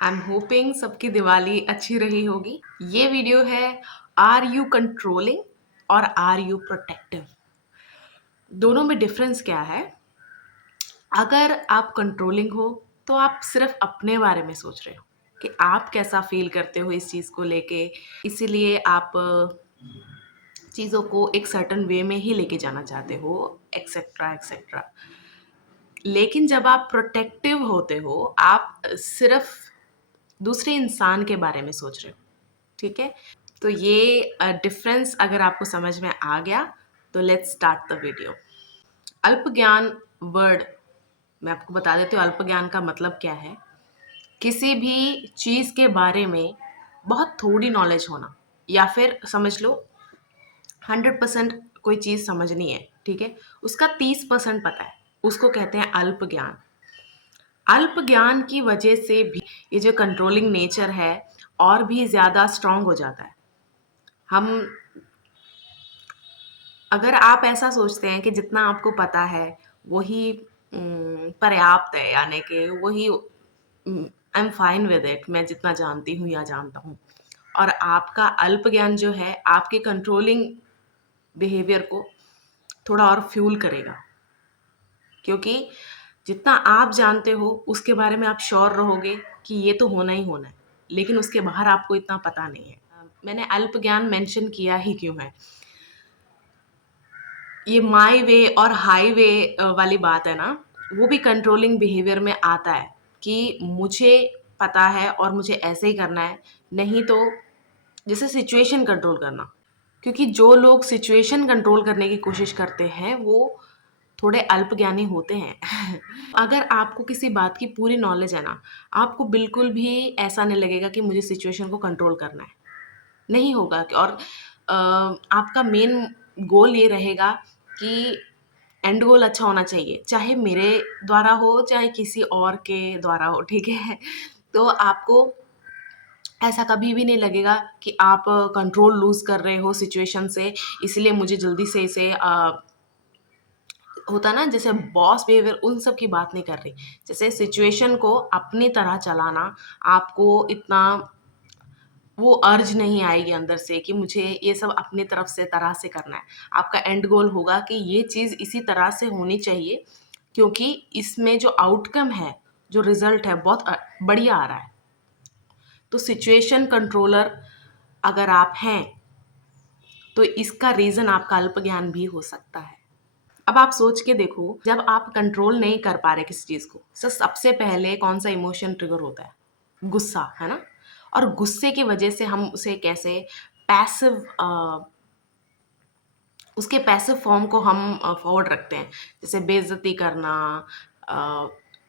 I am hoping सबकी दिवाली अच्छी रही होगी। ये वीडियो है आर यू कंट्रोलिंग और आर यू प्रोटेक्टिव। दोनों में डिफरेंस क्या है? अगर आप कंट्रोलिंग हो तो आप सिर्फ अपने बारे में सोच रहे हो कि आप कैसा फील करते हो इस चीज़ को लेके, इसीलिए आप चीज़ों को एक सर्टन वे में ही लेके जाना चाहते हो, एक्सेट्रा एक्सेट्रा। लेकिन जब आप प्रोटेक्टिव होते हो, आप सिर्फ दूसरे इंसान के बारे में सोच रहे हो। ठीक है, तो ये डिफरेंस अगर आपको समझ में आ गया तो लेट्स स्टार्ट द वीडियो। अल्प ज्ञान वर्ड, मैं आपको बता देती हूँ अल्प ज्ञान का मतलब क्या है। किसी भी चीज़ के बारे में बहुत थोड़ी नॉलेज होना, या फिर समझ लो 100% कोई चीज़ समझनी है, ठीक है, उसका 30% पता है, उसको कहते हैं अल्प ज्ञान। अल्प ज्ञान की वजह से भी ये जो कंट्रोलिंग नेचर है और भी ज़्यादा स्ट्रांग हो जाता है। हम अगर आप ऐसा सोचते हैं कि जितना आपको पता है वही पर्याप्त है, यानी कि वही I am fine with it, मैं जितना जानती हूँ या जानता हूँ, और आपका अल्प ज्ञान जो है आपके कंट्रोलिंग बिहेवियर को थोड़ा और फ्यूल करेगा, क्योंकि जितना आप जानते हो उसके बारे में आप श्योर रहोगे कि ये तो होना ही होना है, लेकिन उसके बाहर आपको इतना पता नहीं है। मैंने अल्प ज्ञान मेंशन किया ही क्यों है? ये माई वे और हाई वे वाली बात है ना, वो भी कंट्रोलिंग बिहेवियर में आता है कि मुझे पता है और मुझे ऐसे ही करना है, नहीं तो जैसे सिचुएशन कंट्रोल करना। क्योंकि जो लोग सिचुएशन कंट्रोल करने की कोशिश करते हैं वो थोड़े अल्पज्ञानी होते हैं। अगर आपको किसी बात की पूरी नॉलेज है ना, आपको बिल्कुल भी ऐसा नहीं लगेगा कि मुझे सिचुएशन को कंट्रोल करना है, नहीं होगा। और आपका मेन गोल ये रहेगा कि एंड गोल अच्छा होना चाहिए, चाहे मेरे द्वारा हो चाहे किसी और के द्वारा हो, ठीक है। तो आपको ऐसा कभी भी नहीं लगेगा कि आप कंट्रोल लूज कर रहे हो सिचुएशन से, इसलिए मुझे जल्दी से इसे होता ना जैसे बॉस बिहेवियर, उन सब की बात नहीं कर रही। जैसे सिचुएशन को अपनी तरह चलाना, आपको इतना वो अर्ज नहीं आएगी अंदर से कि मुझे ये सब अपनी तरफ से तरह से करना है। आपका एंड गोल होगा कि ये चीज़ इसी तरह से होनी चाहिए, क्योंकि इसमें जो आउटकम है, जो रिजल्ट है, बहुत बढ़िया आ रहा है। तो सिचुएशन कंट्रोलर अगर आप हैं तो इसका रीज़न आपका अल्प ज्ञान भी हो सकता है। अब आप सोच के देखो, जब आप कंट्रोल नहीं कर पा रहे किसी चीज़ को, तो सबसे पहले कौन सा इमोशन ट्रिगर होता है? गुस्सा, है ना? और गुस्से की वजह से हम उसे कैसे पैसिव उसके पैसिव फॉर्म को हम फॉरवर्ड रखते हैं, जैसे बेइज्जती करना।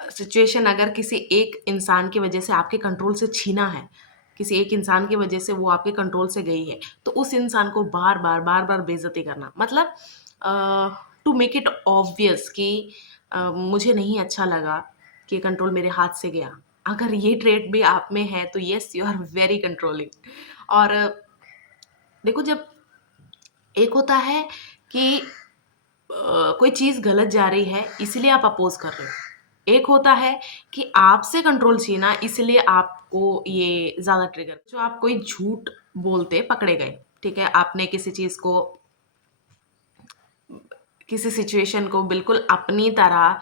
सिचुएशन अगर किसी एक इंसान की वजह से आपके कंट्रोल से छीना है, किसी एक इंसान की वजह से वो आपके कंट्रोल से गई है, तो उस इंसान को बार बार बेइज्जती करना, मतलब टू मेक इट ऑब्वियस कि मुझे नहीं अच्छा लगा कि कंट्रोल मेरे हाथ से गया। अगर ये ट्रेट भी आप में है तो yes, you are very controlling. और देखो, जब एक होता है कि कोई चीज़ गलत जा रही है इसलिए आप अपोज कर रहे हो, एक होता है कि आपसे कंट्रोल छीना इसलिए आपको ये ज़्यादा ट्रिगर, जो आप कोई झूठ बोलते पकड़े गए, ठीक है, आपने किसी चीज़ को, किसी सिचुएशन को बिल्कुल अपनी तरह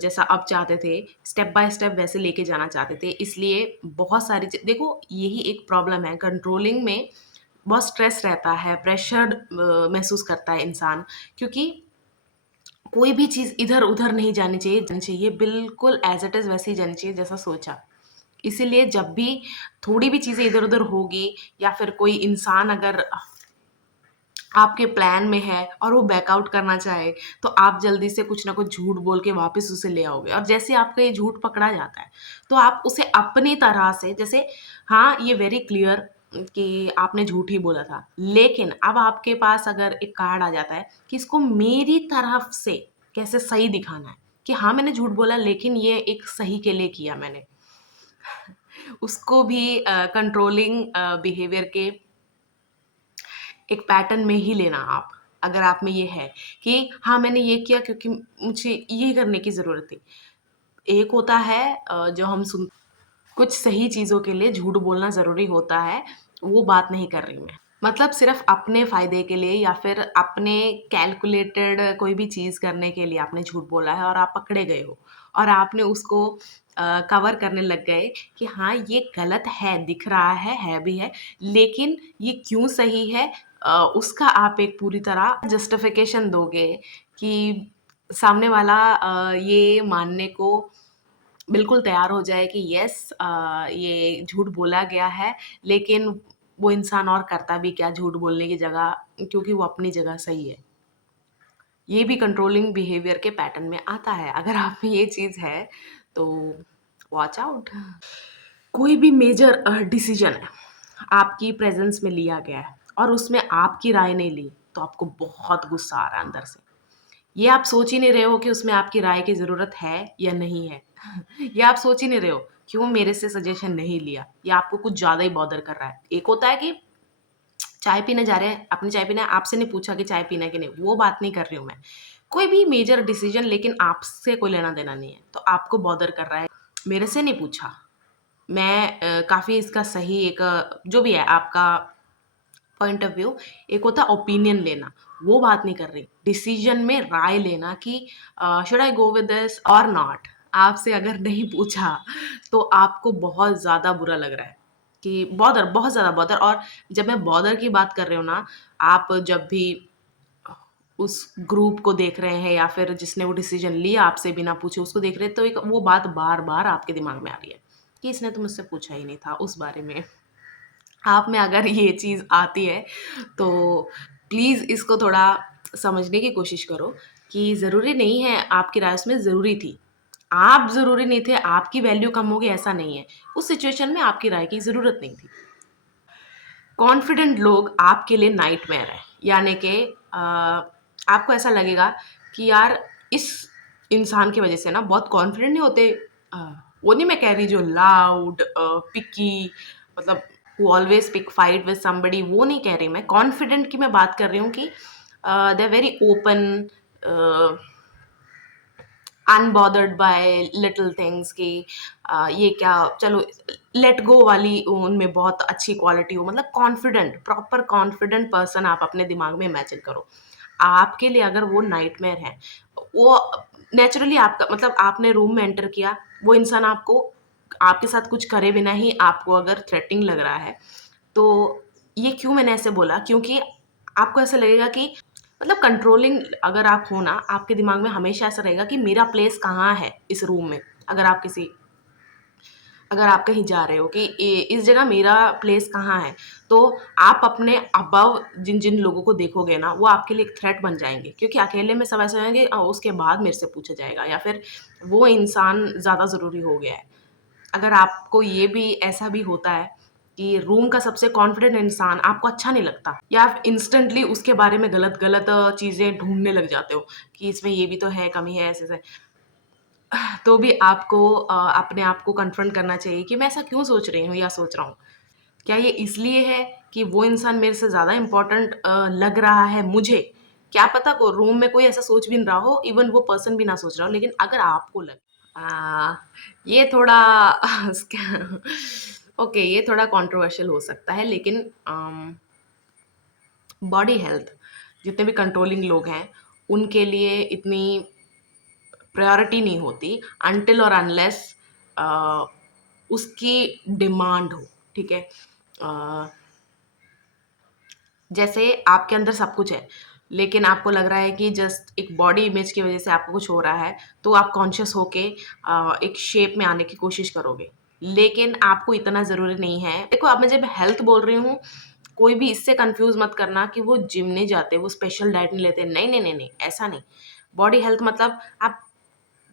जैसा आप चाहते थे, स्टेप बाय स्टेप वैसे लेके जाना चाहते थे, इसलिए बहुत सारी देखो, यही एक प्रॉब्लम है कंट्रोलिंग में। बहुत स्ट्रेस रहता है, प्रेशर महसूस करता है इंसान, क्योंकि कोई भी चीज़ इधर-उधर नहीं जानी चाहिए, बिल्कुल एज़ इट इज़ वैसे ही जानी चाहिए जैसा सोचा। इसीलिए जब भी थोड़ी भी चीज़ें इधर-उधर होगी, या फिर कोई इंसान अगर आपके प्लान में है और वो बैकआउट करना चाहे, तो आप जल्दी से कुछ ना कुछ झूठ बोल के वापस उसे ले आओगे, और जैसे आपका ये झूठ पकड़ा जाता है, तो आप उसे अपनी तरह से, जैसे हाँ, ये वेरी क्लियर कि आपने झूठ ही बोला था, लेकिन अब आपके पास अगर एक कार्ड आ जाता है कि इसको मेरी तरफ से कैसे सही दिखाना है, कि हाँ, मैंने झूठ बोला लेकिन ये एक सही के लिए किया मैंने। उसको भी कंट्रोलिंग बिहेवियर के एक पैटर्न में ही लेना आप। अगर आप में ये है कि हाँ, मैंने ये किया क्योंकि मुझे ये करने की ज़रूरत थी। एक होता है जो हम सुन कुछ सही चीज़ों के लिए झूठ बोलना ज़रूरी होता है, वो बात नहीं कर रही मैं। मतलब सिर्फ़ अपने फ़ायदे के लिए या फिर अपने कैलकुलेटेड कोई भी चीज़ करने के लिए आपने झूठ बोला है और आप पकड़े गए हो और आपने उसको कवर करने लग गए कि हाँ, ये गलत है, दिख रहा है भी है, लेकिन ये क्यों सही है उसका आप एक पूरी तरह जस्टिफ़िकेशन दोगे कि सामने वाला ये मानने को बिल्कुल तैयार हो जाए कि यस ये झूठ बोला गया है, लेकिन वो इंसान और करता भी क्या झूठ बोलने की जगह क्योंकि वो अपनी जगह सही है। ये भी कंट्रोलिंग बिहेवियर के पैटर्न में आता है। अगर आप में ये चीज़ है, तो वॉच आउट। कोई भी मेजर डिसीजन है, आपकी प्रेज़ेंस में लिया गया है और उसमें आपकी राय नहीं ली, तो आपको बहुत गुस्सा आ रहा है अंदर से। ये आप सोच ही नहीं रहे हो कि उसमें आपकी राय की ज़रूरत है या नहीं है। ये आप सोच ही नहीं रहे हो, क्यों मेरे से सजेशन नहीं लिया? या आपको कुछ ज़्यादा ही बॉदर कर रहा है। एक होता है कि चाय पीने जा रहे हैं, आपने चाय पीना है, आपसे नहीं पूछा कि चाय पीना है कि नहीं, वो बात नहीं कर रही हूँ मैं। कोई भी मेजर डिसीज़न लेकिन आपसे कोई लेना-देना नहीं है, तो आपको बॉदर कर रहा है, मेरे से नहीं पूछा। मैं काफ़ी इसका सही एक जो भी है आपका पॉइंट ऑफ व्यू, एक होता है ओपिनियन लेना, वो बात नहीं कर रही। डिसीजन में राय लेना कि should I go with this और नॉट? आपसे अगर नहीं पूछा, तो आपको बहुत ज़्यादा बुरा लग रहा है कि बॉदर बहुत ज़्यादा बॉदर। और जब मैं बॉदर की बात कर रही हूँ ना, आप जब भी उस ग्रुप को देख रहे हैं या फिर जिसने वो डिसीजन लिया आपसे बिना पूछे उसको देख रहे हैं, तो एक वो बात बार-बार आपके दिमाग में आ रही है कि इसने तो मुझसे पूछा ही नहीं था उस बारे में। आप में अगर ये चीज़ आती है, तो प्लीज़ इसको थोड़ा समझने की कोशिश करो कि ज़रूरी नहीं है आपकी राय उसमें ज़रूरी थी। आप ज़रूरी नहीं थे, आपकी वैल्यू कम होगी ऐसा नहीं है। उस सिचुएशन में आपकी राय की ज़रूरत नहीं थी। कॉन्फिडेंट लोग आपके लिए नाइटमेयर है, यानी कि आपको ऐसा लगेगा कि यार इस इंसान की वजह से ना बहुत कॉन्फिडेंट नहीं होते। अ, वो नहीं मैं कह रही जो लाउड पिकी, मतलब who always pick fight with somebody, वो नहीं कह रही मैं। कॉन्फिडेंट की मैं बात कर रही हूँ कि they are very open, unbothered by little things कि ये क्या, चलो लेट गो वाली उनमें बहुत अच्छी क्वालिटी हो, मतलब कॉन्फिडेंट, प्रॉपर कॉन्फिडेंट पर्सन आप अपने दिमाग में इमेजिन करो। आपके लिए अगर वो नाइटमेयर है, वो नेचुरली आपका मतलब आपने रूम में एंटर किया, वो इंसान आपको आपके साथ कुछ करे बिना ही आपको अगर थ्रेटनिंग लग रहा है, तो ये क्यों मैंने ऐसे बोला, क्योंकि आपको ऐसा लगेगा कि मतलब कंट्रोलिंग अगर आप हो ना, आपके दिमाग में हमेशा ऐसा रहेगा कि मेरा प्लेस कहाँ है इस रूम में। अगर आप कहीं जा रहे हो कि इस जगह मेरा प्लेस कहाँ है, तो आप अपने अबव जिन जिन लोगों को देखोगे ना, वो आपके लिए एक थ्रेट बन जाएंगे, क्योंकि अकेले में सब ऐसे होंगे उसके बाद मेरे से पूछा जाएगा या फिर वो इंसान ज़्यादा ज़रूरी हो गया है। अगर आपको ये भी ऐसा भी होता है कि रूम का सबसे कॉन्फिडेंट इंसान आपको अच्छा नहीं लगता या आप इंस्टेंटली उसके बारे में गलत-गलत चीज़ें ढूँढने लग जाते हो कि इसमें ये भी तो है, कमी है, ऐसे-ऐसे। तो भी आपको अपने आप को कन्फ्रंट करना चाहिए कि मैं ऐसा क्यों सोच रही हूँ या सोच रहा हूँ? क्या ये इसलिए है कि वो इंसान मेरे से ज़्यादा इम्पोर्टेंट लग रहा है मुझे? क्या पता को रूम में कोई ऐसा सोच भी ना रहा हो, इवन वो पर्सन भी ना सोच रहा हो, लेकिन अगर आपको लगे ये थोड़ा ओके, ये थोड़ा कंट्रोवर्शियल हो सकता है, लेकिन बॉडी हेल्थ, जितने भी कंट्रोलिंग लोग हैं, उनके लिए इतनी प्रायोरिटी नहीं होती अनटिल और अनलेस उसकी डिमांड हो, ठीक है? अ, जैसे आपके अंदर सब कुछ है, लेकिन आपको लग रहा है कि जस्ट एक बॉडी इमेज की वज़ह से आपको कुछ हो रहा है, तो आप कॉन्शियस होके एक शेप में आने की कोशिश करोगे। लेकिन आपको इतना ज़रूरी नहीं है। देखो, अब मैं जब हेल्थ बोल रही हूँ, कोई भी इससे कन्फ्यूज़ मत करना कि वो जिम नहीं जाते, वो स्पेशल डाइट नहीं लेते। नहीं, नहीं, नहीं, नहीं, ऐसा नहीं। बॉडी हेल्थ मतलब आप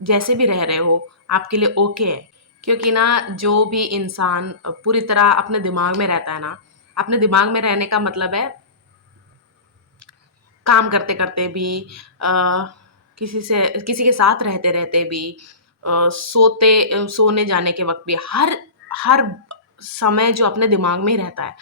जैसे भी रह रहे हो, आपके लिए ओके है। क्योंकि ना जो भी इंसान पूरी तरह अपने दिमाग में रहता है ना, अपने दिमाग में रहने का मतलब है काम करते-करते भी, अ, किसी के साथ रहते-रहते भी, सोने जाने के वक़्त भी, हर हर समय जो अपने दिमाग में ही रहता है।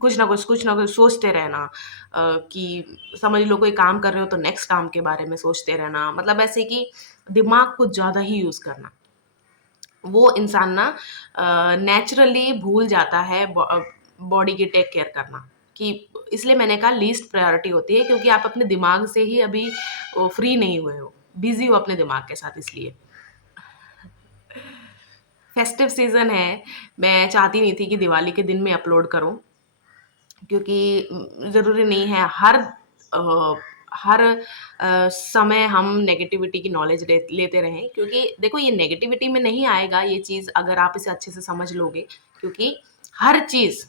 कुछ ना कुछ सोचते रहना, कि समझ लो कोई काम कर रहे हो तो नेक्स्ट काम के बारे में सोचते रहना, मतलब ऐसे कि दिमाग कुछ ज़्यादा ही यूज़ करना। वो इंसान ना नेचुरली भूल जाता है बॉडी की टेक केयर करना। कि इसलिए मैंने कहा लीस्ट प्रायोरिटी होती है, क्योंकि आप अपने दिमाग से ही अभी फ्री नहीं हुए हो, बिजी हो अपने दिमाग के साथ। इसलिए फेस्टिव सीजन है, मैं चाहती नहीं थी कि दिवाली के दिन में अपलोड करूं, क्योंकि ज़रूरी नहीं है हर समय हम नेगेटिविटी की नॉलेज लेते रहें, क्योंकि देखो ये नेगेटिविटी में नहीं आएगा ये चीज़ अगर आप इसे अच्छे से समझ लोगे। क्योंकि हर चीज़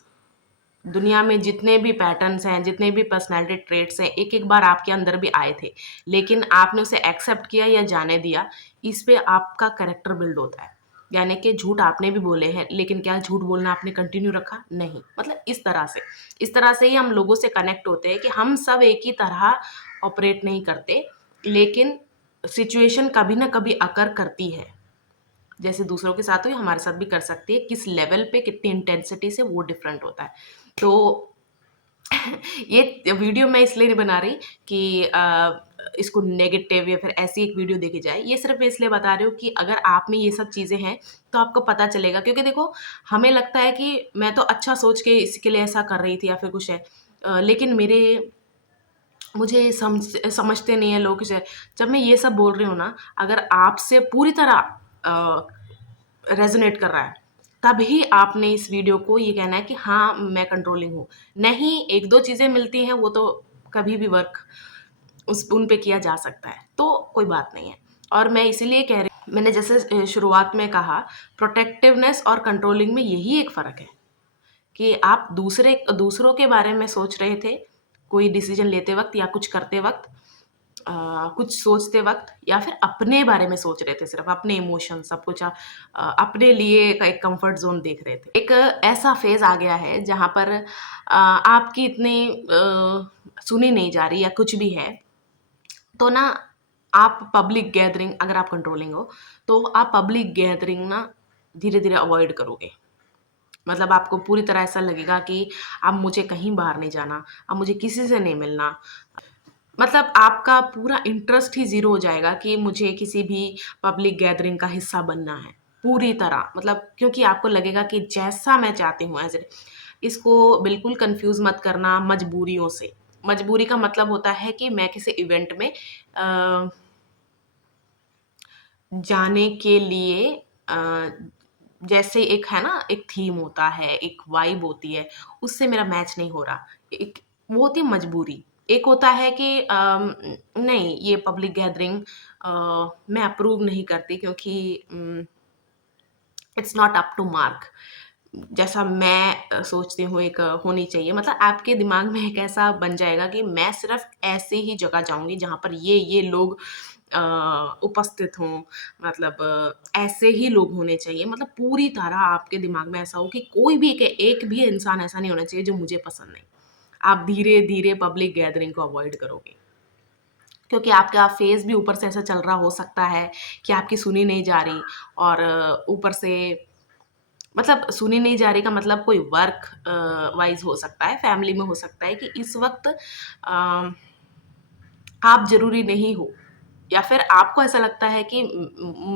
दुनिया में जितने भी पैटर्न्स हैं, जितने भी पर्सनैलिटी ट्रेट्स हैं, एक-एक बार आपके अंदर भी आए थे, लेकिन आपने उसे एक्सेप्ट किया या जाने दिया, इस पे आपका कैरेक्टर बिल्ड होता है। यानी कि झूठ आपने भी बोले हैं, लेकिन क्या झूठ बोलना आपने कंटिन्यू रखा? नहीं। मतलब इस तरह से ही हम लोगों से कनेक्ट होते हैं कि हम सब एक ही तरह ऑपरेट नहीं करते, लेकिन सिचुएशन कभी ना कभी अकर करती है। जैसे दूसरों के साथ हुई, हमारे साथ भी कर सकती है। किस लेवल पे, कितनी इंटेंसिटी से, वो डिफरेंट होता है। तो ये वीडियो मैं इसलिए नहीं बना रही कि इसको नेगेटिव या फिर ऐसी एक वीडियो देखी जाए। ये सिर्फ़ इसलिए बता रही हूँ कि अगर आप में ये सब चीज़ें हैं, तो आपको पता चलेगा। क्योंकि देखो, हमें लगता है कि मैं तो अच्छा सोच के इसके लिए ऐसा कर रही थी या फिर कुछ है। लेकिन मुझे समझते नहीं हैं लोग इसे। जब मैं ये सब बोल रही हूँ ना, अगर आपसे पूरी तरह रेज़ोनेट कर रहा है, तभी आपने इस वीडियो को ये कहना है कि हाँ, मैं कंट्रोलिंग हूँ। नहीं, 1-2 चीज़ें मिलती हैं, वो तो कभी भी वर्क उन पे किया जा सकता है, तो कोई बात नहीं है। और मैं इसीलिए कह रही, मैंने जैसे शुरुआत में कहा, प्रोटेक्टिवनेस और कंट्रोलिंग में यही एक फ़र्क है कि आप दूसरों के बारे में सोच रहे थे, कोई डिसीज़न लेते वक़्त या कुछ करते वक़्त, कुछ सोचते वक़्त, या फिर अपने बारे में सोच रहे थे, सिर्फ़ अपने इमोशन सब कुछ अपने लिए एक कम्फ़र्ट ज़ोन देख रहे थे। एक ऐसा फ़ेज़ आ गया है जहाँ पर आपकी इतनी सुनी नहीं जा रही या कुछ भी है, तो ना आप पब्लिक गैदरिंग, अगर आप कंट्रोलिंग हो, तो आप पब्लिक गैदरिंग ना धीरे-धीरे अवॉइड करोगे। मतलब आपको पूरी तरह ऐसा लगेगा कि अब मुझे कहीं बाहर नहीं जाना, अब मुझे किसी से नहीं मिलना। मतलब आपका पूरा इंटरेस्ट ही ज़ीरो हो जाएगा कि मुझे किसी भी पब्लिक गैदरिंग का हिस्सा बनना है, पूरी तरह। मतलब क्योंकि आपको लगेगा कि जैसा मैं चाहती हूँ एज़ इसको बिल्कुल कन्फ्यूज़ मत करना मजबूरियों से। मजबूरी का मतलब होता है कि मैं किसी इवेंट में जाने के लिए अ, जैसे एक है ना, एक थीम होता है, एक वाइब होती है, उससे मेरा मैच नहीं हो रहा। एक वो होती है मजबूरी। एक होता है कि नहीं, ये पब्लिक गैदरिंग मैं अप्रूव नहीं करती, क्योंकि it's not up to mark. जैसा मैं सोचती हूँ एक होनी चाहिए। मतलब आपके दिमाग में एक ऐसा बन जाएगा कि मैं सिर्फ़ ऐसे ही जगह जाऊँगी जहाँ पर ये लोग अ, उपस्थित हों। मतलब ऐसे ही लोग होने चाहिए। मतलब पूरी तरह आपके दिमाग में ऐसा हो कि कोई भी एक भी इंसान ऐसा नहीं होना चाहिए जो मुझे पसंद नहीं। आप धीरे-धीरे पब्लिक गैदरिंग को अवॉइड करोगे। क्योंकि आपका फ़ेस भी ऊपर से ऐसा चल रहा हो सकता है कि आपकी सुनी नहीं जा रही, और ऊपर से मतलब सुनी नहीं जा रही का मतलब कोई वर्क वाइज़ हो सकता है, फैमिली में हो सकता है कि इस वक़्त आप ज़रूरी नहीं हो, या फिर आपको ऐसा लगता है कि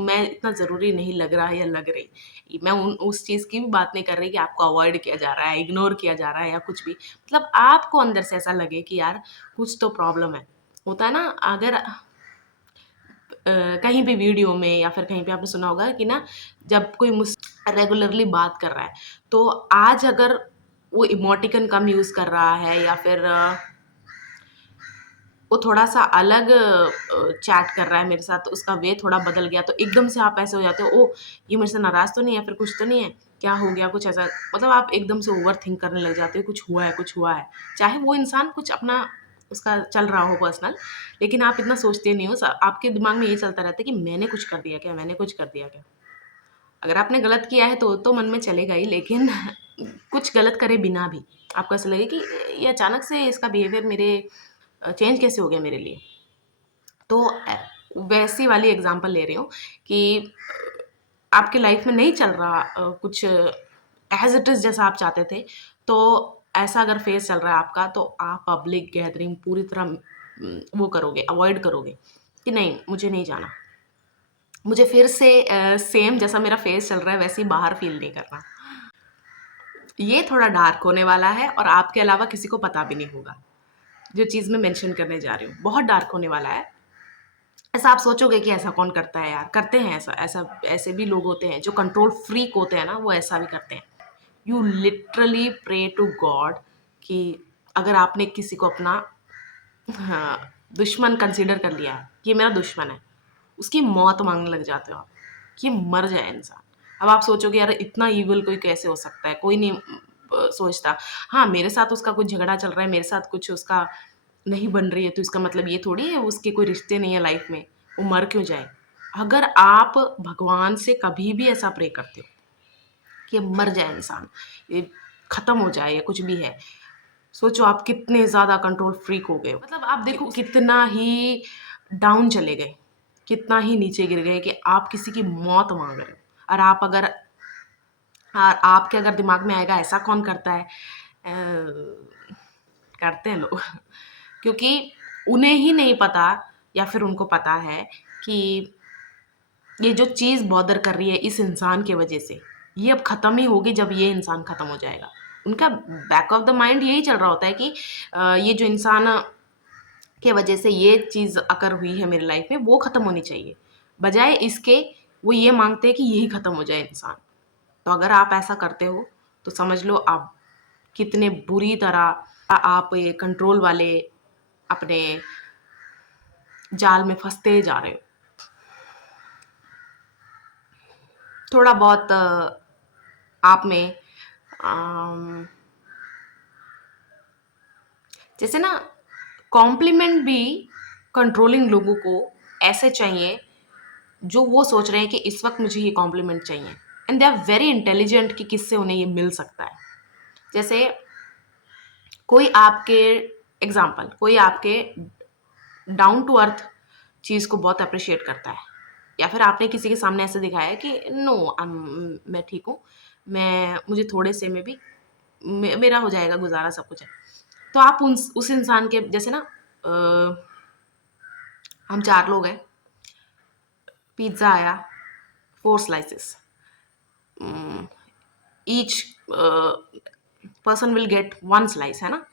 मैं इतना ज़रूरी नहीं लग रहा है या लग रही। मैं उस चीज़ की भी बात नहीं कर रही कि आपको अवॉइड किया जा रहा है, इग्नोर किया जा रहा है या कुछ भी। मतलब आपको अंदर से ऐसा लगे कि यार कुछ तो प्रॉब्लम है। होता है ना, अगर कहीं भी वीडियो में या फिर कहीं पे आपने सुना होगा कि ना, जब कोई मुझसे रेगुलरली बात कर रहा है, तो आज अगर वो इमोटिकॉन कम यूज़ कर रहा है या फिर वो थोड़ा-सा अलग चैट कर रहा है मेरे साथ, तो उसका वे थोड़ा बदल गया, तो एकदम से आप ऐसे हो जाते हो, ओह! ये मेरे से नाराज़ तो नहीं है, फिर कुछ तो नहीं है? क्या हो गया? कुछ ऐसा, मतलब आप एकदम से ओवरथिंक करने लग जाते हो, कुछ हुआ है, कुछ हुआ है। चाहे वो इंसान कुछ अपना उसका चल रहा हो पर्सनल, लेकिन आप इतना सोचते नहीं हो। आपके दिमाग में ये चलता रहता है कि मैंने कुछ कर दिया क्या? मैंने कुछ कर दिया क्या? अगर आपने गलत किया है तो मन में चलेगा ही, लेकिन कुछ गलत करे बिना भी आपको ऐसा लगे कि ये अचानक से इसका बिहेवियर मेरे चेंज कैसे हो गया मेरे लिए। तो वैसी वाली एग्ज़ाम्पल ले रही हूँ कि आपकी लाइफ़ में नहीं चल रहा कुछ एज़ इट इज़ जैसा आप चाहते थे, तो ऐसा अगर फ़ेज़ चल रहा है आपका, तो आप पब्लिक गैदरिंग पूरी तरह वो करोगे, अवॉइड करोगे कि नहीं, मुझे नहीं जाना। मुझे फिर से सेम जैसा मेरा फेस चल रहा है वैसे ही बाहर फील नहीं करना। ये थोड़ा डार्क होने वाला है और आपके अलावा किसी को पता भी नहीं होगा। जो चीज़ मैं मेंशन करने जा रही हूँ बहुत डार्क होने वाला है। ऐसा आप सोचोगे कि ऐसा कौन करता है यार, करते हैं ऐसा ऐसा ऐसे भी लोग होते हैं जो कंट्रोल फ्रीक होते हैं ना, वो ऐसा भी करते हैं। You literally pray to God कि अगर आपने किसी को अपना, हाँ, दुश्मन कंसीडर कर लिया है कि ये मेरा दुश्मन है, उसकी मौत मांगने लग जाते हो आप कि मर जाए इंसान। अब आप सोचोगे यार इतना ईविल कोई कैसे हो सकता है, कोई नहीं सोचता। हाँ, मेरे साथ उसका कुछ झगड़ा चल रहा है, मेरे साथ कुछ उसका नहीं बन रही है, तो इसका मतलब ये थोड़ी है उसके कोई रिश्ते नहीं है लाइफ में, वो मर क्यों जाए। अगर आप भगवान से कभी भी ऐसा प्रे करते हो कि मर जाए इंसान, ये खत्म हो जाए या कुछ भी है, सोचो आप कितने ज़्यादा कंट्रोल फ्रीक हो गए हो। मतलब आप देखो कितना ही डाउन चले गए, कितना ही नीचे गिर गए कि आप किसी की मौत मांग रहे हो। और आप अगर आपके अगर दिमाग में आएगा ऐसा कौन करता है, करते हैं लोग क्योंकि उन्हें ही नहीं पता, या फिर उनको पता है कि ये जो चीज़ बॉदर कर रही है इस इंसान की वजह से, ये अब ख़त्म ही होगी जब ये इंसान ख़त्म हो जाएगा। उनका बैक ऑफ द माइंड यही चल रहा होता है कि ये जो इंसान के वजह से ये चीज़ अकर हुई है मेरी लाइफ में, वो ख़त्म होनी चाहिए। बजाय इसके वो ये मांगते हैं कि यही ख़त्म हो जाए इंसान। तो अगर आप ऐसा करते हो तो समझ लो आप कितने बुरी तरह आप ये कंट्रोल वाले अपने जाल में फंसते जा रहे हो। थोड़ा बहुत आप में जैसे ना कॉम्प्लीमेंट भी कंट्रोलिंग लोगों को ऐसे चाहिए जो वो सोच रहे हैं कि इस वक्त मुझे ये कॉम्प्लीमेंट चाहिए, and they are very intelligent कि किससे उन्हें ये मिल सकता है। जैसे कोई आपके एग्जाम्पल, कोई आपके डाउन टू अर्थ चीज़ को बहुत अप्रिशिएट करता है, या फिर आपने किसी के सामने ऐसे दिखाया है कि नो मैं ठीक हूँ, मैं मुझे थोड़े से में भी मेरा हो जाएगा गुजारा, सब कुछ है। तो आप उस इंसान के जैसे ना हम 4 लोग हैं, पिज़्ज़ा आया 4 slices, each person will get 1 slice, है ना?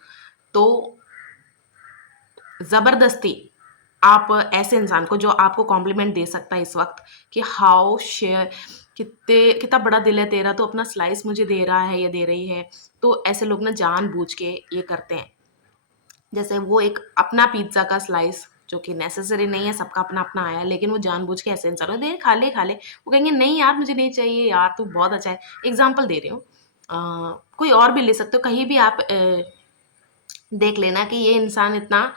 तो ज़बरदस्ती आप ऐसे इंसान को जो आपको कॉम्प्लीमेंट दे सकता है इस वक्त कि हाउ शेयर, कितना बड़ा दिल है तेरा, तो अपना स्लाइस मुझे दे रहा है या दे रही है। तो ऐसे लोग ना जानबूझ के ये करते हैं। जैसे वो एक अपना पिज़्ज़ा का स्लाइस जो कि नेसेसरी नहीं है, सबका अपना-अपना आया है, लेकिन वो जानबूझ के ऐसे इंसान को दे खा ले। वो कहेंगे नहीं यार मुझे नहीं चाहिए यार, तू बहुत अच्छा है। एग्ज़ाम्पल दे रही हूँ। कोई और भी ले सकते हो, कहीं भी आप देख लेना कि ये इंसान इतना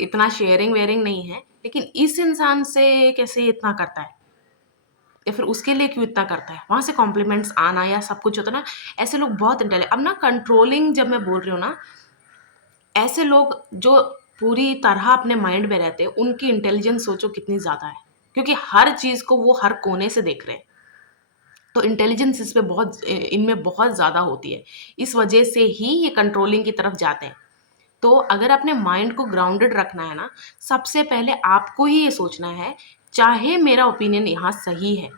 इतना शेयरिंग-वेयरिंग नहीं है, लेकिन इस इंसान से कैसे इतना करता है? या फिर उसके लिए क्यों इतना करता है? वहाँ से कॉम्प्लीमेंट्स आना या सब कुछ होता है ना, ऐसे लोग बहुत अब ना कंट्रोलिंग जब मैं बोल रही हूँ ना, ऐसे लोग जो पूरी तरह अपने माइंड में रहते हैं, उनकी इंटेलिजेंस सोचो कितनी ज़्यादा है। क्योंकि हर चीज़ को वो हर कोने से देख रहे हैं। तो इंटेलिजेंस इनमें बहुत ज़्यादा होती है। इस वजह से ही ये कंट्रोलिंग की तरफ जाते हैं। तो अगर अपने माइंड को ग्राउंडेड रखना है ना, सबसे पहले आपको ही ये सोचना है, चाहे मेरा ओपिनियन यहाँ सही है,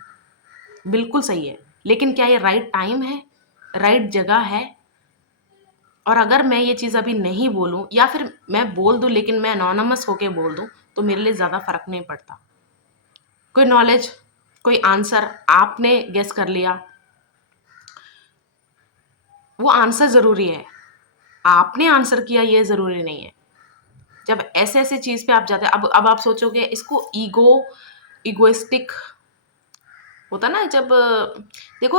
बिल्कुल सही है, लेकिन क्या ये राइट टाइम है, राइट जगह है? और अगर मैं ये चीज़ अभी नहीं बोलूँ या फिर मैं बोल दूँ लेकिन मैं एनोनिमस होके बोल दूँ, तो मेरे लिए ज़्यादा फ़र्क नहीं पड़ता। कोई नॉलेज, कोई आंसर आपने गेस कर लिया, वो आंसर ज़रूरी है। आपने आंसर किया ये ज़रूरी नहीं है। जब ऐसे-ऐसे चीज़ पे आप जाते हैं, अब आप सोचोगे इसको इगोइस्टिक होता है ना, जब देखो,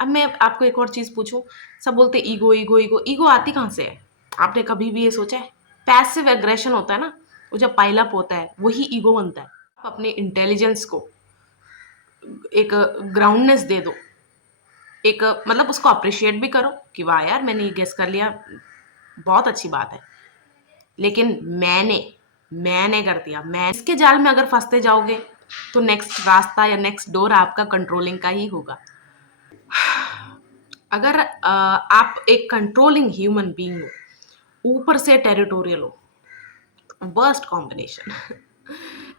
अब मैं आपको एक और चीज़ पूछूँ, सब बोलते हैं ईगो, ईगो, ईगो, ईगो आती कहाँ से है? आपने कभी भी ये सोचा है? पैसिव एग्रेशन होता है ना, वो जब पाइल अप होता है, वही ईगो बनता है। आप अपने इंटेलिजेंस को एक ग्राउंडनेस दे दो, एक मतलब उसको अप्रिशिएट भी करो कि वाह यार मैंने ये गेस कर लिया, बहुत अच्छी बात है। लेकिन मैंने कर दिया, मैं इसके जाल में अगर फँसते जाओगे, तो नेक्स्ट रास्ता या नेक्स्ट डोर आपका कंट्रोलिंग का ही होगा। अगर आप एक कंट्रोलिंग ह्यूमन बीइंग हो, ऊपर से टेरिटोरियल हो, वर्स्ट कॉम्बिनेशन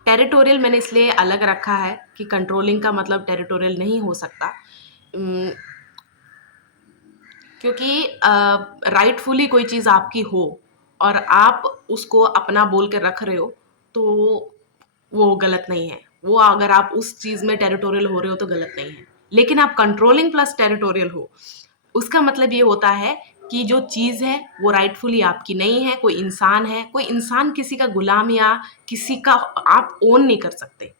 टेरिटोरियल मैंने इसलिए अलग रखा है कि कंट्रोलिंग का मतलब टेरिटोरियल नहीं हो सकता। उम, क्योंकि राइटफुली कोई चीज़ आपकी हो और आप उसको अपना बोल के रख रहे हो, तो वो गलत नहीं है। वो अगर आप उस चीज़ में टेरिटोरियल हो रहे हो तो गलत नहीं है। लेकिन आप कंट्रोलिंग प्लस टेरिटोरियल हो, उसका मतलब ये होता है कि जो चीज़ है वो राइटफुली आपकी नहीं है, कोई इंसान किसी का गुलाम या किसी का आप ओन नहीं कर सकते।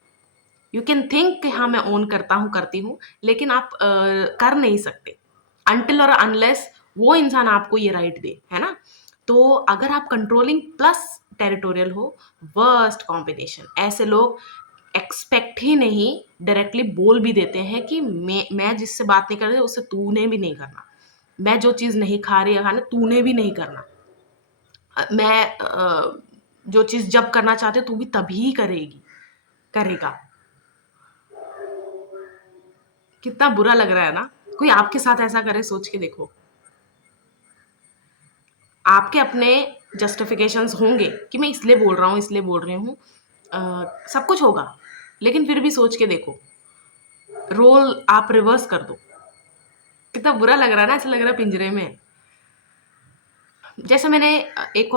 यू कैन थिंक कि हाँ मैं ओन करता हूँ, करती हूँ, लेकिन आप कर नहीं सकते अनटिल और अनलेस वो इंसान आपको ये राइट दे, है ना? तो अगर आप कंट्रोलिंग प्लस टेरिटोरियल हो, वर्स्ट कॉम्बिनेशन। ऐसे लोग एक्सपेक्ट ही नहीं, डायरेक्टली बोल भी देते हैं कि मैं जिससे बात नहीं कर रही उससे तूने भी नहीं करना। मैं जो चीज़ नहीं खा रही है खाना तूने भी नहीं करना। जो चीज़ जब करना चाहते हो तू भी तभी करेगी करेगा। कितना बुरा लग रहा है ना? कोई आपके साथ ऐसा करे, सोच के देखो। आपके अपने जस्टिफिकेशंस होंगे कि मैं इसलिए बोल रहा हूँ, इसलिए बोल रही हूँ। सब कुछ होगा, लेकिन फिर भी सोच के देखो, रोल आप रिवर्स कर दो। कितना बुरा लग रहा है ना, ऐसा लग रहा है पिंजरे में है। जैसे मैंने एक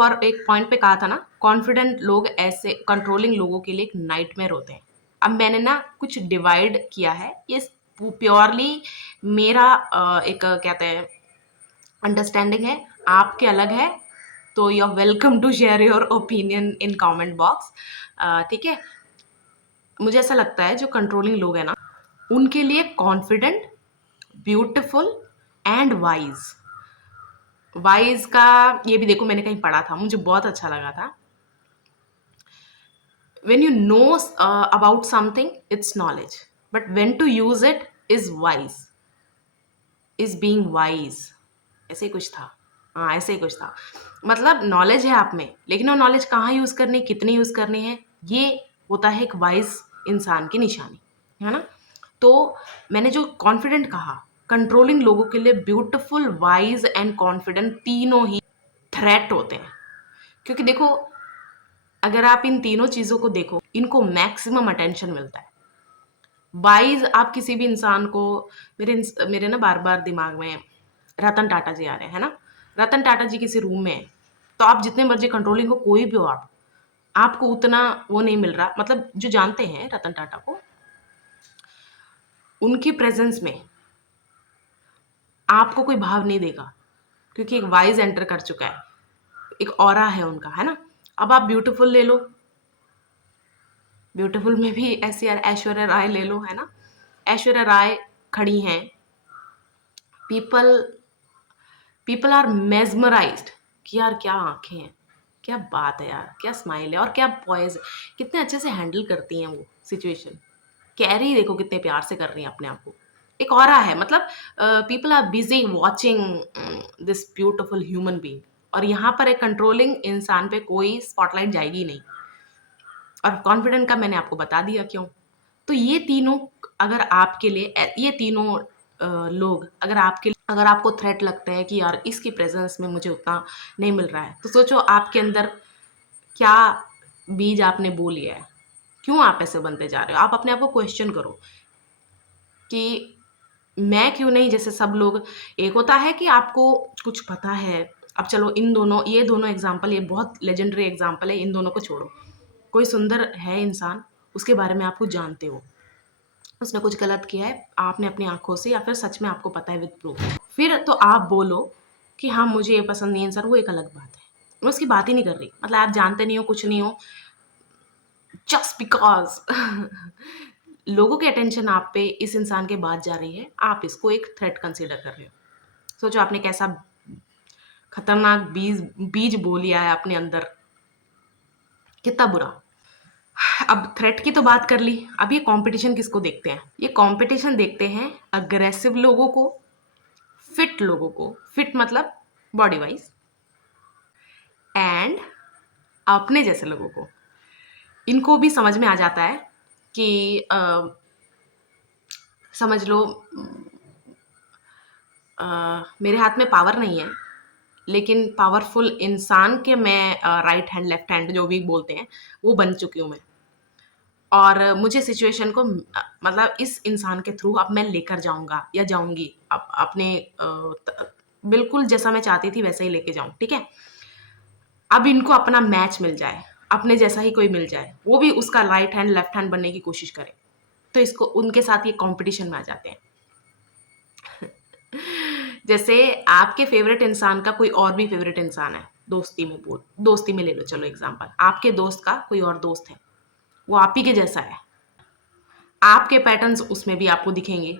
पॉइंट पे कहा था ना, कॉन्फिडेंट लोग ऐसे कंट्रोलिंग लोगों के लिए एक नाइटमेयर होते हैं। अब मैंने ना कुछ डिवाइड किया है, ये प्योरली मेरा एक कहते हैं अंडरस्टैंडिंग है, आपके अलग है, तो you are welcome to share your opinion in comment box. ठीक है? मुझे ऐसा लगता है जो कंट्रोलिंग लोग हैं ना, उनके लिए confident, beautiful and wise. Wise का ये भी देखो, मैंने कहीं पढ़ा था, मुझे बहुत अच्छा लगा था। When you know about something, it's knowledge, but when to use it is wise, is being wise। ऐसे ही कुछ था। हाँ, ऐसे ही कुछ था। मतलब नॉलेज है आप में, लेकिन वो नॉलेज कहाँ यूज़ करनी, कितनी यूज़ करनी है, ये होता है एक वाइज इंसान की निशानी, है ना? तो मैंने जो कॉन्फिडेंट कहा, कंट्रोलिंग लोगों के लिए ब्यूटीफुल, वाइज एंड कॉन्फिडेंट तीनों ही थ्रेट होते हैं। क्योंकि देखो, अगर आप इन तीनों चीज़ों को देखो, इनको मैक्सिमम अटेंशन मिलता है। वाइज आप किसी भी इंसान को, मेरे ना बार बार दिमाग में रतन टाटा जी आ रहे हैं, है ना? रतन टाटा जी किसी रूम में हैं, तो आप जितने मर्जी कंट्रोलिंग हो, कोई भी हो आप, आपको उतना वो नहीं मिल रहा। मतलब जो जानते हैं रतन टाटा को, उनकी प्रेजेंस में आपको कोई भाव नहीं देगा, क्योंकि एक वाइज एंटर कर चुका है, एक ऑरा है उनका, है ना? अब आप ब्यूटीफुल ले लो, ब्यूटीफुल में भी ऐसी ऐश्वर्या राय ले लो, है ना? ऐश्वर्या राय खड़ी हैं, पीपल पीपल आर मेजमराइज्ड कि यार क्या आंखें हैं, क्या बात है यार, क्या स्माइल है और क्या पॉइज है, कितने अच्छे से हैंडल करती हैं वो सिचुएशन। कैरी देखो कितने प्यार से कर रही हैं अपने आप को, एक ऑरा है। मतलब people are busy watching this beautiful human being, और यहाँ पर एक कंट्रोलिंग इंसान पे कोई स्पॉटलाइट जाएगी नहीं। और कॉन्फिडेंट का मैंने आपको बता दिया क्यों। तो ये तीनों, अगर आपके लिए ये तीनों लोग अगर आपको थ्रेट लगता है कि यार इसकी प्रेजेंस में मुझे उतना नहीं मिल रहा है, तो सोचो आपके अंदर क्या बीज आपने बो लिया है, क्यों आप ऐसे बनते जा रहे हो। आप अपने आप को क्वेश्चन करो कि मैं क्यों नहीं जैसे सब लोग। एक होता है कि आपको कुछ पता है। अब चलो ये दोनों एग्जाम्पल, ये बहुत लेजेंडरी एग्जाम्पल है, इन दोनों को छोड़ो। कोई सुंदर है इंसान, उसके बारे में आप कुछ जानते हो, उसने कुछ गलत किया है, आपने अपनी आंखों से या फिर सच में आपको पता है विद प्रूफ, फिर तो आप बोलो कि हाँ मुझे ये पसंद नहीं है सर, वो एक अलग बात है। मैं उसकी बात ही नहीं कर रही, मतलब आप जानते नहीं हो, कुछ नहीं हो, जस्ट बिकॉज लोगों की अटेंशन आप पे इस इंसान के बाद जा रही है, आप इसको एक थ्रेट कंसीडर कर रहे हो। सोचो आपने कैसा खतरनाक बीज बीज बो लिया है अपने अंदर, कितना बुरा। अब थ्रेट की तो बात कर ली, अब ये कंपटीशन किसको देखते हैं? ये कंपटीशन देखते हैं अग्रेसिव लोगों को, फिट लोगों को, फिट मतलब बॉडी वाइज, एंड अपने जैसे लोगों को। इनको भी समझ में आ जाता है कि समझ लो मेरे हाथ में पावर नहीं है, लेकिन पावरफुल इंसान के मैं राइट हैंड लेफ्ट हैंड जो भी बोलते हैं वो बन चुकी हूँ मैं। और मुझे सिचुएशन को मतलब इस इंसान के थ्रू अब मैं लेकर जाऊँगा या जाऊँगी अपने बिल्कुल जैसा मैं चाहती थी वैसा ही लेके जाऊँ, ठीक है? अब इनको अपना मैच मिल जाए, अपने जैसा ही कोई मिल जाए, वो भी उसका राइट हैंड, लेफ्ट हैंड बनने की कोशिश करे, तो इसको उनके साथ ये कॉम्पिटिशन में आ जाते हैं। जैसे आपके फेवरेट इंसान का कोई और भी फेवरेट इंसान है, दोस्ती में ले लो, चलो एग्जांपल, आपके दोस्त का कोई और दोस्त है, वो आप ही के जैसा है, आपके पैटर्न्स उसमें भी आपको दिखेंगे।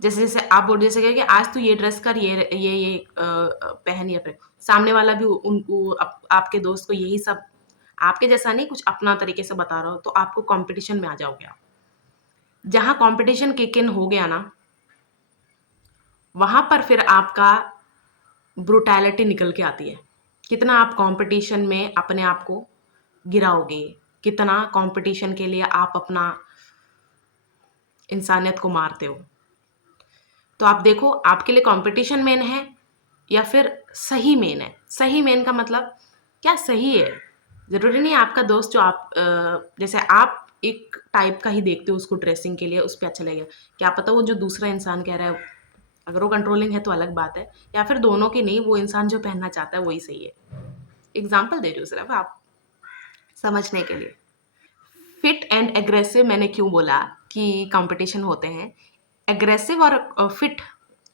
जैसे जैसे आप बोल, जैसे कि आज तू ये ड्रेस कर, ये पहन, या फिर सामने वाला भी उनको आपके दोस्त को यही सब आपके जैसा नहीं कुछ अपना तरीके से बता रहा हो, तो आपको कंपटीशन में आ जाओगे आप। जहां कंपटीशन किक इन हो गया ना, वहां पर फिर आपका ब्रुटैलिटी निकल के आती है। कितना आप कंपटीशन में अपने आप को गिराओगे, कितना कंपटीशन के लिए आप अपना इंसानियत को मारते हो। तो आप देखो, आपके लिए कंपटीशन मेन है या फिर सही मेन है। सही मेन का मतलब क्या सही है, ज़रूरी नहीं है आपका दोस्त जो आप जैसे आप एक टाइप का ही देखते हो उसको ड्रेसिंग के लिए, उस पे अच्छा लगेगा। क्या पता वो जो दूसरा इंसान कह रहा है, अगर वो कंट्रोलिंग है तो अलग बात है, या फिर दोनों की नहीं, वो इंसान जो पहनना चाहता है वही सही है। एग्ज़ाम्पल दे रही हूँ सिर्फ आप समझने के लिए। फिट एंड एग्रेसिव मैंने क्यों बोला कि कंपटीशन होते हैं? एग्रेसिव और फिट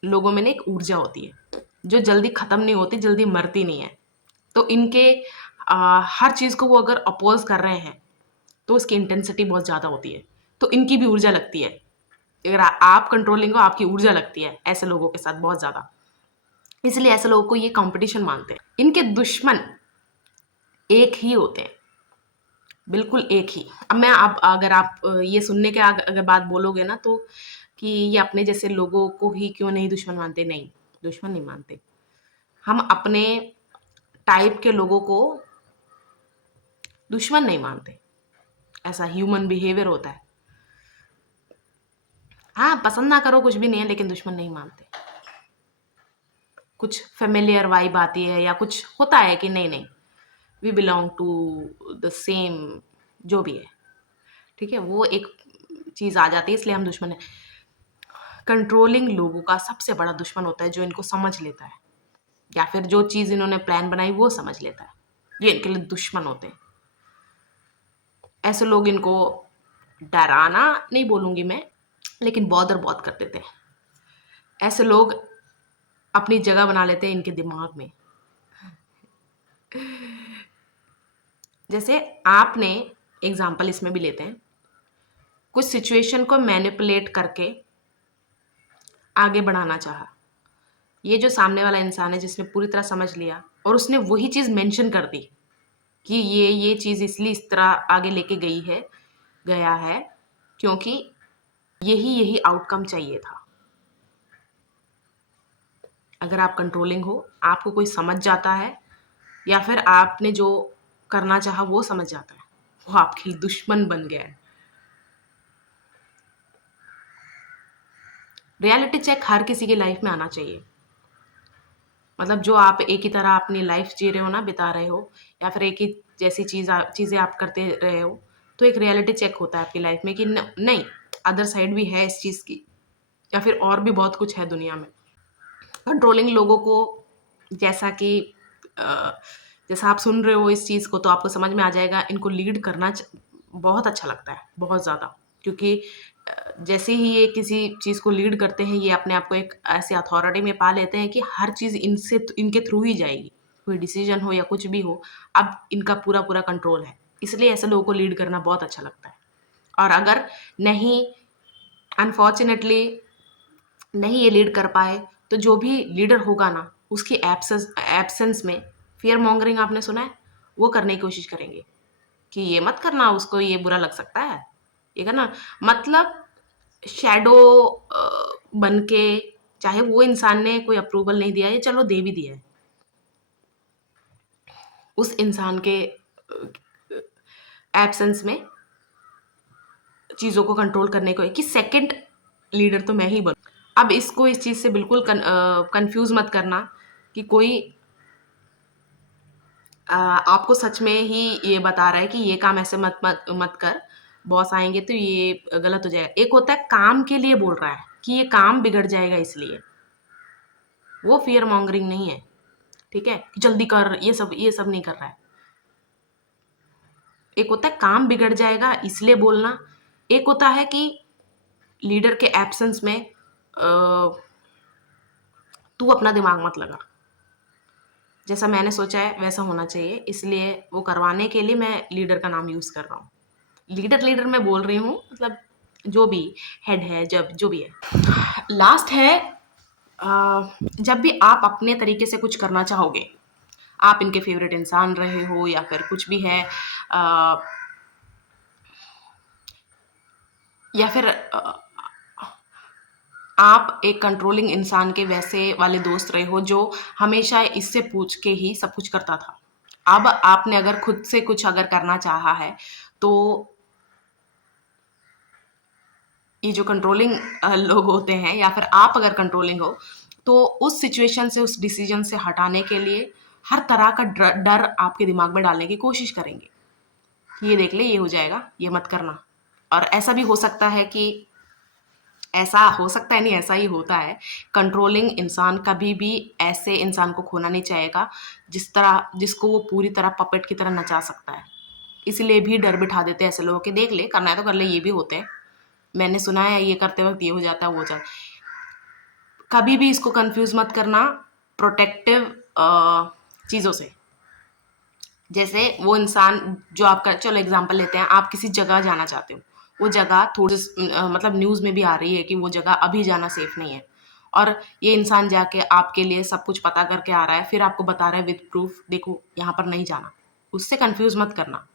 लोगों में ना एक ऊर्जा होती है, जो जल्दी ख़त्म नहीं होती, जल्दी मरती नहीं है। तो इनके हर चीज़ को वो अगर अपोज़ कर रहे हैं, तो उसकी इंटेंसिटी बहुत ज़्यादा होती है। तो इनकी भी ऊर्जा लगती है। अगर आप कंट्रोलिंग हो, आपकी ऊर्जा लगती है ऐसे लोगों के साथ बहुत ज़्यादा। इसलिए ऐसे लोगों को ये कॉम्पिटिशन मानते हैं। इनके दुश्मन एक ही होते हैं, बिल्कुल एक ही। अब मैं आप अगर आप ये सुनने के अगर बात बोलोगे ना, तो कि ये अपने जैसे लोगों को ही क्यों नहीं दुश्मन मानते? नहीं, दुश्मन नहीं मानते। हम अपने टाइप के लोगों को दुश्मन नहीं मानते। ऐसा ह्यूमन बिहेवियर होता है। हाँ, पसंद ना करो कुछ भी नहीं है, लेकिन दुश्मन नहीं मानते। कुछ फ़ैमिलियर वाइब आती है या कुछ होता है कि नहीं, we belong to the same, जो भी है, ठीक है? वो एक चीज़ आ जाती है, इसलिए हम दुश्मन हैं। कंट्रोलिंग लोगों का सबसे बड़ा दुश्मन होता है जो इनको समझ लेता है, या फिर जो चीज़ इन्होंने प्लान बनाई वो समझ लेता है। ये इनके लिए दुश्मन होते हैं। ऐसे लोग इनको डराना नहीं बोलूँगी मैं, लेकिन बॉदर बहुत कर देते हैं। ऐसे लोग अपनी जगह बना लेते हैं इनके दिमाग में। जैसे आपने एग्ज़ाम्पल इसमें भी लेते हैं, कुछ सिचुएशन को मैनिपुलेट करके आगे बढ़ाना चाहा। ये जो सामने वाला इंसान है जिसने पूरी तरह समझ लिया और उसने वही चीज़ मेंशन कर दी कि ये चीज़ इसलिए इस तरह आगे लेके गया है क्योंकि यही आउटकम चाहिए था। अगर आप कंट्रोलिंग हो, आपको कोई समझ जाता है या फिर आपने जो करना चाहा वो समझ जाता है, वो आपके लिए दुश्मन बन गया है। रियलिटी चेक हर किसी की लाइफ में आना चाहिए। मतलब जो आप एक ही तरह अपनी लाइफ जी रहे हो ना, बिता रहे हो, या फिर एक ही जैसी चीज़ें आप करते रहे हो, तो एक रियलिटी चेक होता है आपकी लाइफ में कि नहीं, अदर साइड भी है इस चीज़ की, या फिर और भी बहुत कुछ है दुनिया में। कंट्रोलिंग लोगों को, जैसा कि अ, जैसा आप सुन रहे हो इस चीज़ को, तो आपको समझ में आ जाएगा, इनको लीड करना बहुत अच्छा लगता है, बहुत ज़्यादा। क्योंकि जैसे ही ये किसी चीज़ को लीड करते हैं, ये अपने आप को एक ऐसे अथॉरिटी में पा लेते हैं कि हर चीज़ इनके थ्रू ही जाएगी। कोई डिसीजन हो या कुछ भी हो, अब इनका पूरा कंट्रोल है। इसलिए ऐसे लोगों को लीड करना बहुत अच्छा लगता है। और अगर नहीं, अनफॉर्चुनेटली नहीं ये लीड कर पाए, तो जो भी लीडर होगा ना, उसकी एब्सेंस में फियर मॉन्गरिंग आपने सुना है? वो करने की कोशिश करेंगे कि ये मत करना, उसको ये बुरा लग सकता है, ये करना। मतलब शैडो बन के, चाहे वो इंसान ने कोई अप्रूवल नहीं दिया है, चलो दे भी दिया है, उस इंसान के एब्सेंस में चीज़ों को कंट्रोल करने को है कि सेकंड लीडर तो मैं ही बनूँ। अब इसको इस चीज़ से बिल्कुल कंफ्यूज मत करना कि कोई आपको सच में ही ये बता रहा है कि ये काम ऐसे मत मत मत कर, बॉस आएँगे तो ये गलत हो जाएगा। एक होता है काम के लिए बोल रहा है कि ये काम बिगड़ जाएगा इसलिए, वो फ़ियर मॉन्गरिंग नहीं है, ठीक है? कि जल्दी कर, ये सब नहीं कर रहा है। एक होता है काम बिगड़ जाएगा इसलिए बोलना, एक होता है कि लीडर के एब्सेंस में तू अपना दिमाग मत लगा। जैसा मैंने सोचा है वैसा होना चाहिए, इसलिए वो करवाने के लिए मैं लीडर का नाम यूज़ कर रहा हूँ। लीडर मैं बोल रही हूँ, मतलब जो भी हेड है, जब जो भी है। लास्ट है, जब भी आप अपने तरीके से कुछ करना चाहोगे, आप इनके फेवरेट इंसान रहे हो या फिर कुछ भी है, या फिर आप एक कंट्रोलिंग इंसान के वैसे वाले दोस्त रहे हो जो हमेशा इससे पूछ के ही सब कुछ करता था। अब आपने अगर खुद से कुछ अगर करना चाहा है, तो ये जो कंट्रोलिंग लोग होते हैं या फिर आप अगर कंट्रोलिंग हो, तो उस सिचुएशन से, उस डिसीजन से हटाने के लिए हर तरह का डर आपके दिमाग में डालने की कोशिश करेंगे। ये देख ले, ये हो जाएगा, ये मत करना। और ऐसा भी हो सकता है कि ऐसा हो सकता है नहीं, ऐसा ही होता है। कंट्रोलिंग इंसान कभी भी ऐसे इंसान को खोना नहीं चाहेगा जिसको वो पूरी तरह पपेट की तरह नचा सकता है। इसलिए भी डर बिठा देते हैं ऐसे लोगों के, देख ले करना है तो कर ले, ये भी होते हैं। मैंने सुना है ये करते वक्त ये हो जाता है, वो हो जाता है। कभी भी इसको कंफ्यूज मत करना प्रोटेक्टिव चीज़ों से। जैसे वो इंसान जो आपका, चलो एग्जांपल लेते हैं, आप किसी जगह जाना चाहते हो, वो जगह थोड़ी मतलब न्यूज़ में भी आ रही है कि वो जगह अभी जाना सेफ नहीं है, और ये इंसान जाके आपके लिए सब कुछ पता करके आ रहा है, फिर आपको बता रहा है विद प्रूफ, देखो यहाँ पर नहीं जाना। उससे कंफ्यूज मत करना।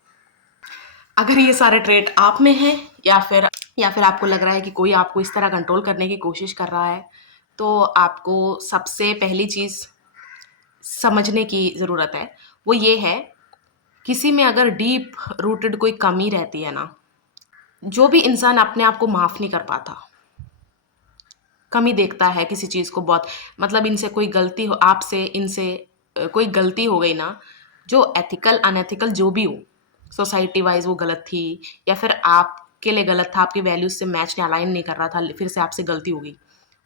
अगर ये सारे ट्रेट आप में हैं, या फिर आपको लग रहा है कि कोई आपको इस तरह कंट्रोल करने की कोशिश कर रहा है, तो आपको सबसे पहली चीज़ समझने की ज़रूरत है। वो ये है, किसी में अगर डीप रूटेड कोई कमी रहती है ना, जो भी इंसान अपने आप को माफ़ नहीं कर पाता, कमी देखता है किसी चीज़ को बहुत, मतलब इनसे कोई गलती हो, आपसे इनसे कोई गलती हो गई ना, जो एथिकल अनएथिकल जो भी हो, सोसाइटी वाइज वो गलत थी, या फिर आपके लिए गलत था, आपकी वैल्यूज से मैच नहीं, अलाइन नहीं कर रहा था, फिर से आपसे गलती हो गई,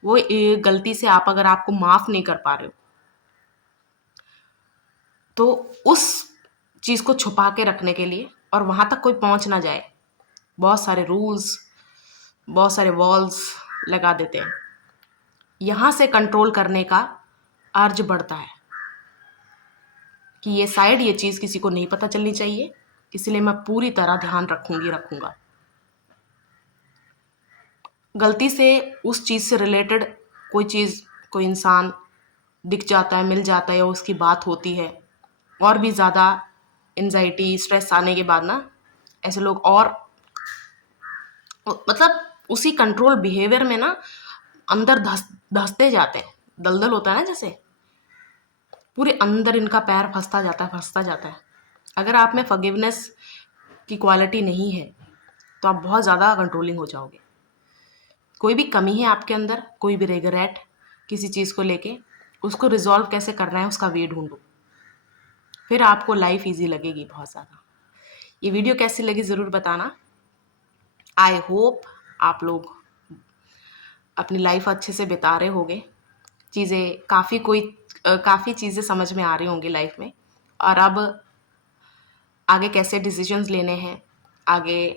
वो गलती से आप अगर आपको माफ़ नहीं कर पा रहे हो, तो उस चीज़ को छुपा के रखने के लिए और वहाँ तक कोई पहुँच ना जाए, बहुत सारे रूल्स, बहुत सारे वॉल्स लगा देते हैं। यहाँ से कंट्रोल करने का अर्ज बढ़ता है कि ये साइड, ये चीज़ किसी को नहीं पता चलनी चाहिए, इसलिए मैं पूरी तरह ध्यान रखूँगा। गलती से उस चीज़ से रिलेटेड कोई चीज़, कोई इंसान दिख जाता है, मिल जाता है, या उसकी बात होती है, और भी ज़्यादा एंजाइटी, स्ट्रेस आने के बाद ना, ऐसे लोग और मतलब उसी कंट्रोल बिहेवियर में ना अंदर धंसते जाते हैं। दलदल होता है ना जैसे, पूरे अंदर इनका पैर फंसता जाता है। अगर आप में फॉरगिवनेस की क्वालिटी नहीं है, तो आप बहुत ज़्यादा कंट्रोलिंग हो जाओगे। कोई भी कमी है आपके अंदर, कोई भी रिग्रेट किसी चीज़ को लेके, उसको रिजॉल्व कैसे करना है उसका वे ढूंढो, फिर आपको लाइफ ईजी लगेगी बहुत ज़्यादा। ये वीडियो कैसी लगी ज़रूर बताना। आई होप आप लोग अपनी लाइफ अच्छे से बिता रहे होंगे, चीज़ें काफ़ी चीज़ें समझ में आ रही होंगी लाइफ में, और अब आगे कैसे डिसीजंस लेने हैं, आगे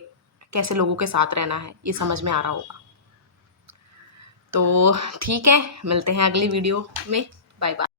कैसे लोगों के साथ रहना है, ये समझ में आ रहा होगा। तो ठीक है, मिलते हैं अगली वीडियो में। Bye bye.